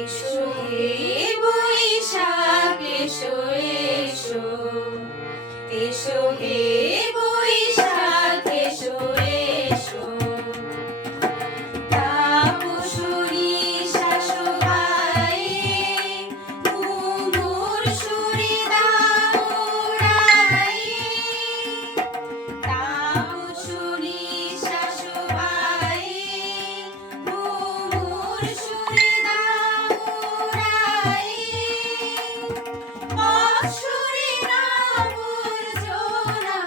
এসো হে বৈশাখ এসো এসো, এসো হে বৈশাখ এসো এসো। তাপসুরি শাশুড়ায়ে ঘুঙুর সুরে দাও উড়ায়ে। তাপসুরি শাশুড়ায়ে ঘুঙুর সুরে দাও উড়ায়ে। অসুরের আবর্জনা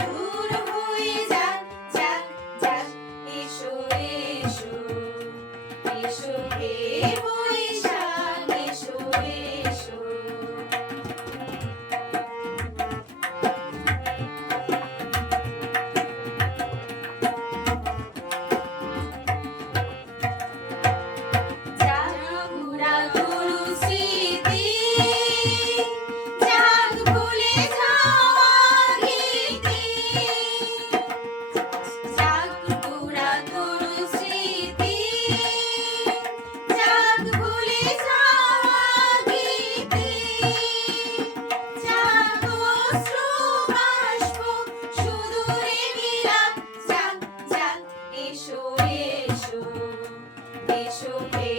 দূর হয়ে যাক যাক যাক। এসো এসো, এসো হে বৈশাখ এসো এসো। যাক পুরাতন স্মৃতি, যাক ভুলে যাওয়া গীতি। যাক পুরাতন স্মৃতি, যাক ভুলে যাওয়া গীতি। যাক অশ্রু বাষ্প সুদূরে বিলাপ, যাক যাক। এসো এসো, এসো হে